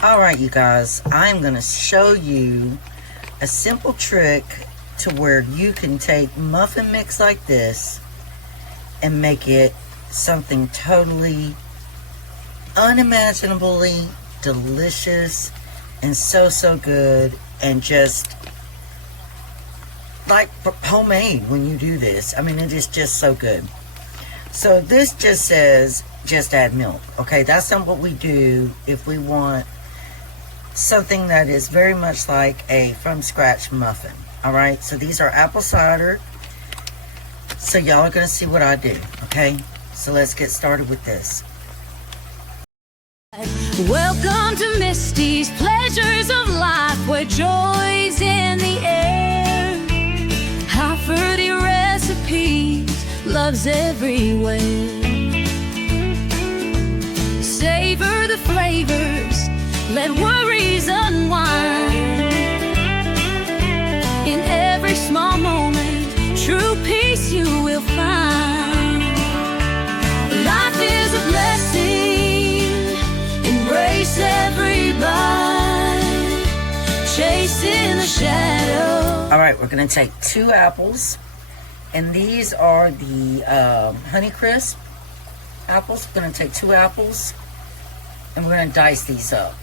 Alright, you guys, I'm going to show you a simple trick to where you can take muffin mix like this and make it something totally unimaginably delicious and so good, and just like homemade when you do this. I mean, it is just so good. So this just says just add milk. Okay, that's not what we do if we want something that is very much like a from scratch muffin. Alright, so these are apple cider. So y'all are going to see what I do. Okay, so let's get started with this. Welcome to Misty's Pleasures of Life, where joy's in the air. High fruity recipes, love's everywhere. Savor the flavors, let worries unwind. In every small moment, true peace you will find. Life is a blessing, embrace every bite, chasing the shadow. Alright, we're going to take 2 apples, and these are the Honey Crisp apples. We're going to take 2 apples, and we're going to dice these up.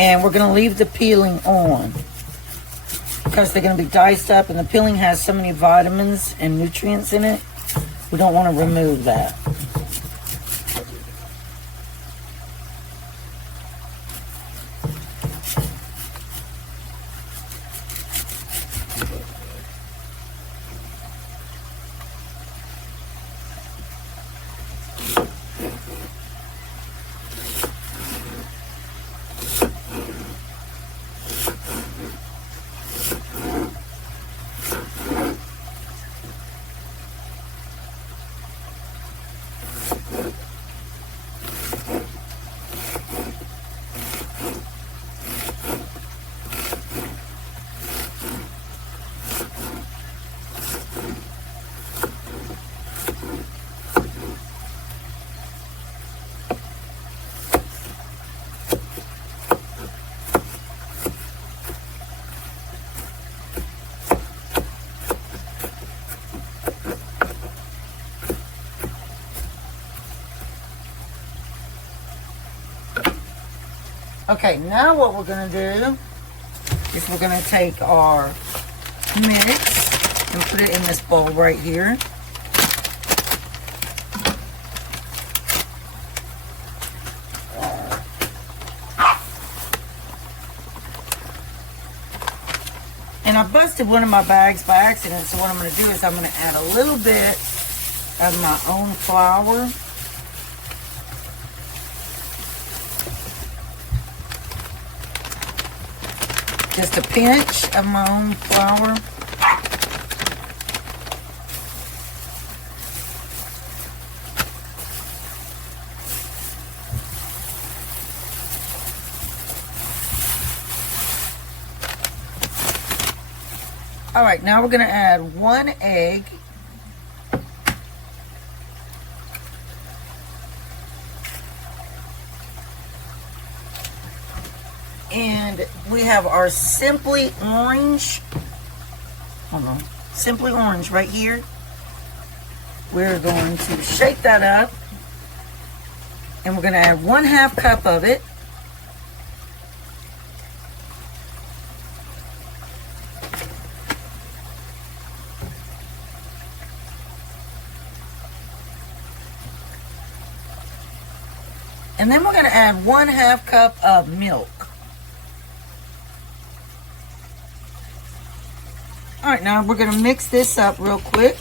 And we're going to leave the peeling on because they're going to be diced up, and the peeling has so many vitamins and nutrients in it. We don't want to remove that. Okay, now what we're going to do is we're going to take our mix and put it in this bowl right here. And I busted one of my bags by accident, so what I'm going to do is I'm going to add a little bit of my own flour. Just a pinch of my own flour. All right, now we're going to add 1 egg. And we have our Simply Orange. Hold on. Simply Orange right here. We're going to shake that up. And we're going to add 1/2 cup of it. And then we're going to add 1/2 cup of milk. All right, now we're going to mix this up real quick.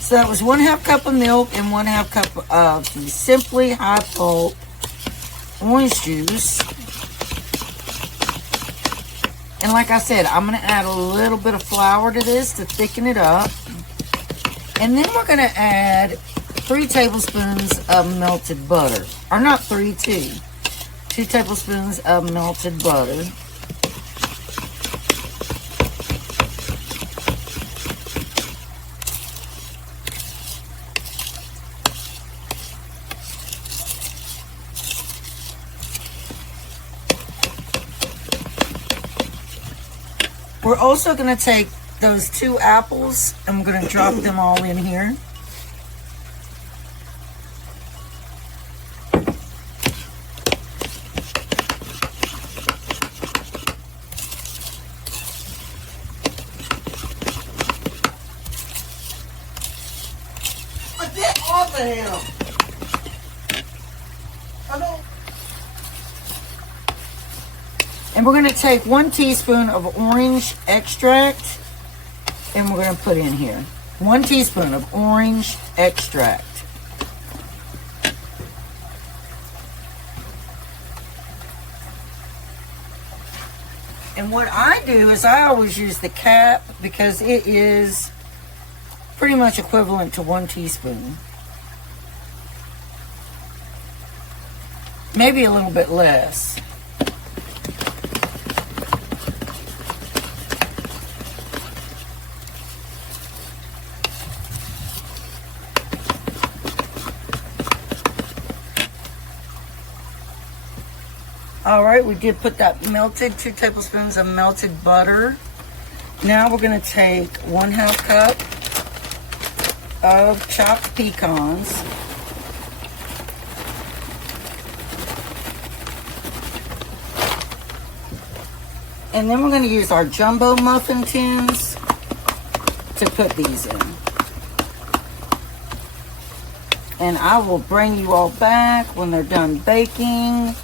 So that was 1/2 cup of milk and 1/2 cup of the Simply High Pulp orange juice. And like I said, I'm going to add a little bit of flour to this to thicken it up. And then we're going to add 3 tablespoons of melted butter. Or not 3, 2. 2 tablespoons of melted butter. We're also going to take those 2 apples and we're going to drop them all in here. Get off of him! And we're going to take 1 teaspoon of orange extract and we're going to put in here. 1 teaspoon of orange extract. And what I do is I always use the cap because it is pretty much equivalent to 1 teaspoon. Maybe a little bit less. All right, we did put that melted 2 tablespoons of melted butter. Now we're going to take 1/2 cup of chopped pecans. And then we're going to use our Jumbo Muffin Tins to put these in. And I will bring you all back when they're done baking.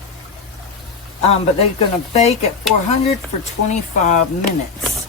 But they're going to bake at 400 for 25 minutes.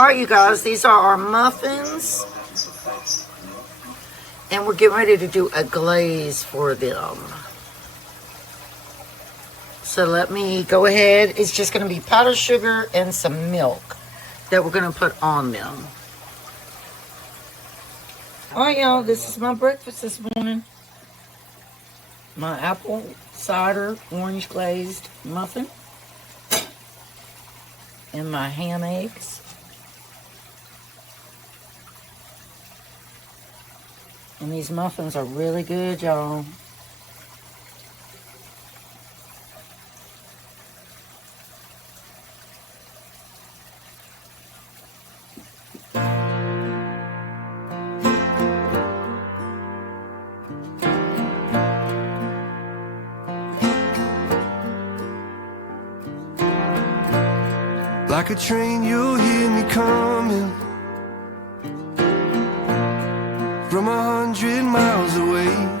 All right, you guys, these are our muffins. And we're getting ready to do a glaze for them. So let me go ahead. It's just going to be powdered sugar and some milk that we're going to put on them. All right, y'all, this is my breakfast this morning. My apple cider orange glazed muffin. And my ham eggs. And these muffins are really good, y'all. Like a train, you'll hear me coming from 100 miles away.